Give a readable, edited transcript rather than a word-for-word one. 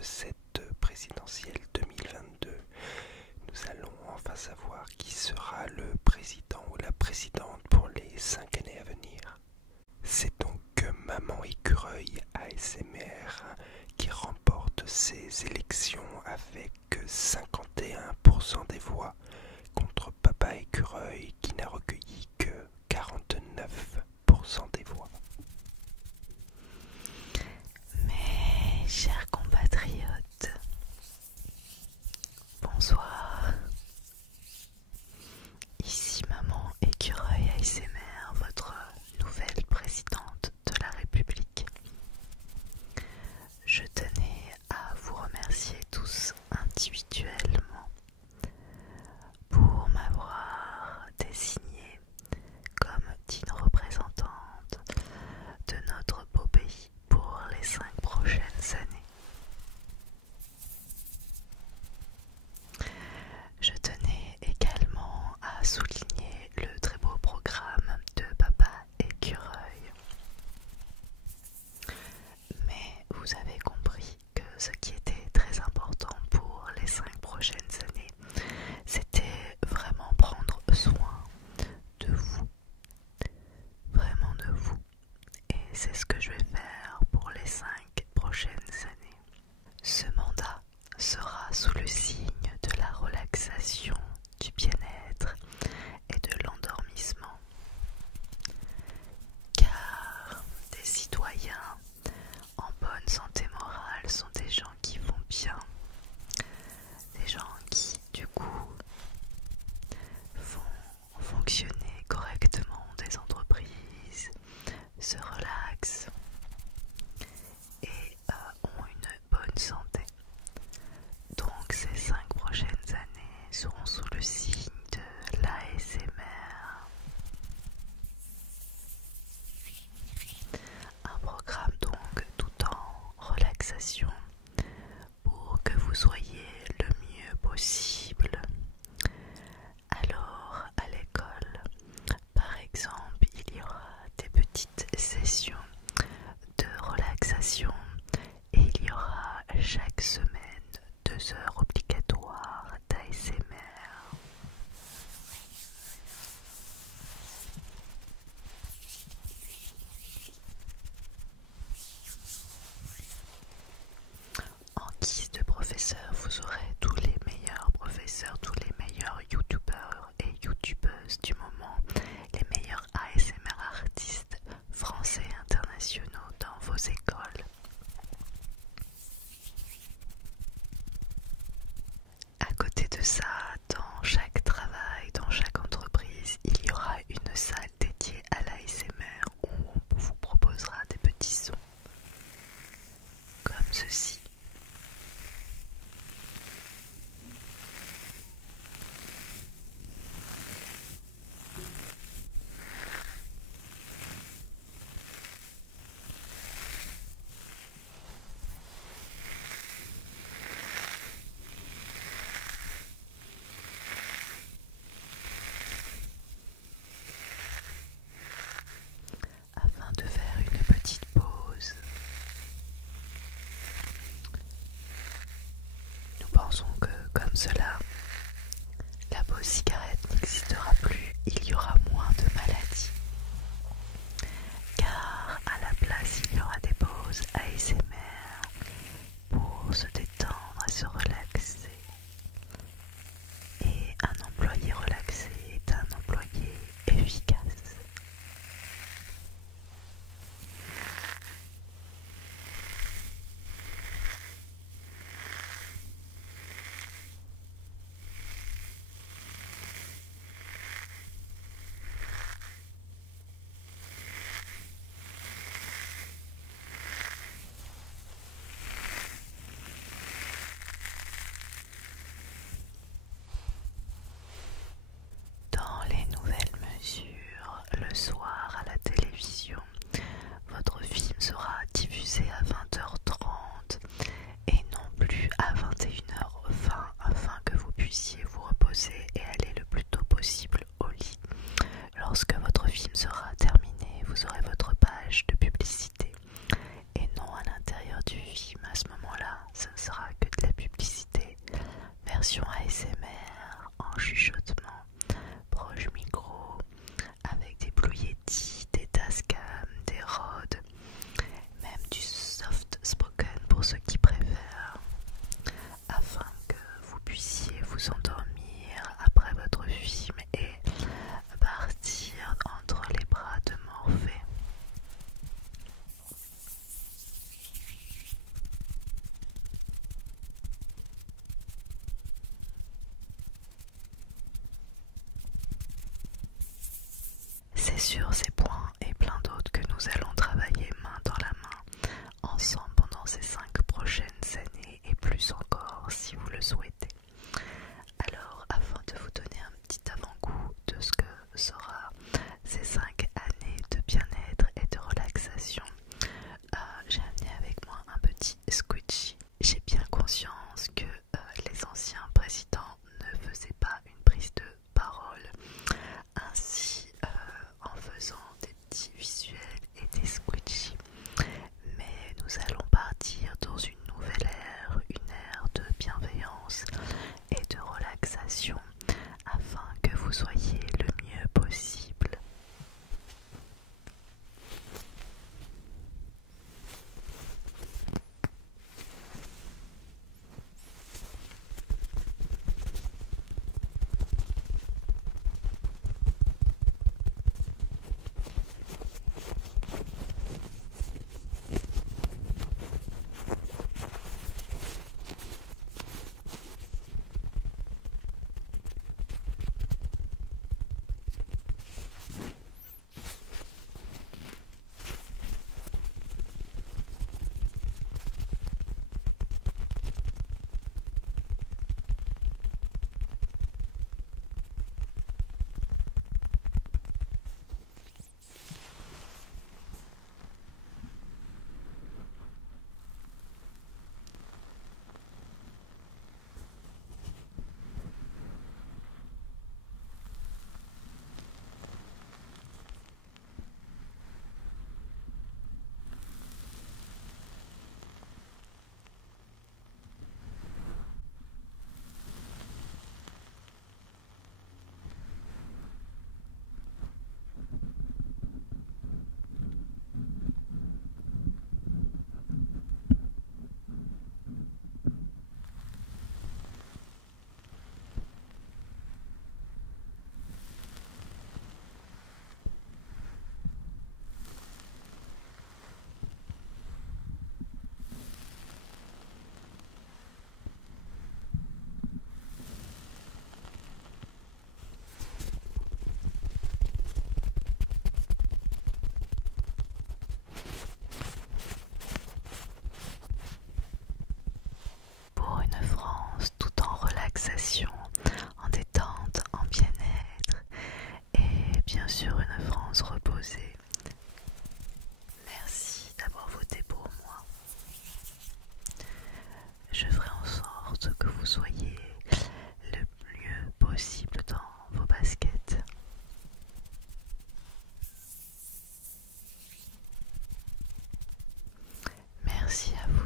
de cette présidentielle 2022, nous allons enfin savoir qui sera le président ou la présidente pour les 5 années à venir. C'est donc Maman Écureuil ASMR qui remporte ces élections avec 51% des voix contre Papa Écureuil qui n'a recueilli que 49% des voix. Mes chers compatriotes, bonsoir. Ici Maman Écureuil ASMR, votre nouvelle présidente de la République. Je tenais à vous remercier tous individuellement pour m'avoir désigné comme digne représentante de notre beau pays pour les 5 prochaines années. Je tenais également à souligner le très beau programme de Papa Écureuil. Mais vous avez compris que ce qui était très important pour les 5 prochaines années, c'était vraiment prendre soin de vous. Vraiment de vous. Et c'est ce que je vais faire pour les 5 prochaines années. Ce mandat sera sous le signe de la relaxation, du bien-être et de l'endormissement. Car des citoyens en bonne santé morale sont des gens qui vont bien, des gens qui du coup font fonctionner correctement des entreprises, se relaxent et ont une bonne santé. Donc ces 5 prochaines années seront sous le signe de l'ASMR. Un programme donc tout en relaxation pour que vous soyez le mieux possible. Alors à l'école, par exemple, il y aura des petites sessions de relaxation et il y aura chaque semaine 2 heures obligatoires d'ASMR. En guise de professeur, vous aurez tous les meilleurs professeurs, tous les meilleurs youtubeurs et youtubeuses du moment, les meilleurs ASMR artistes français et internationaux dans vos écoles. petit squishy. J'ai bien conscience que les anciens présidents ne faisaient pas une prise de parole ainsi en faisant des petits visuels et des squishy. Mais nous allons partir dans une nouvelle ère, une ère de bienveillance et de relaxation afin que vous soyez le mieux possible. Pour une France tout en relaxation, en détente, en bien-être et bien sûr une France reposée. Merci d'avoir voté pour moi. Je ferai en sorte que vous soyez le mieux possible dans vos baskets. Merci à vous.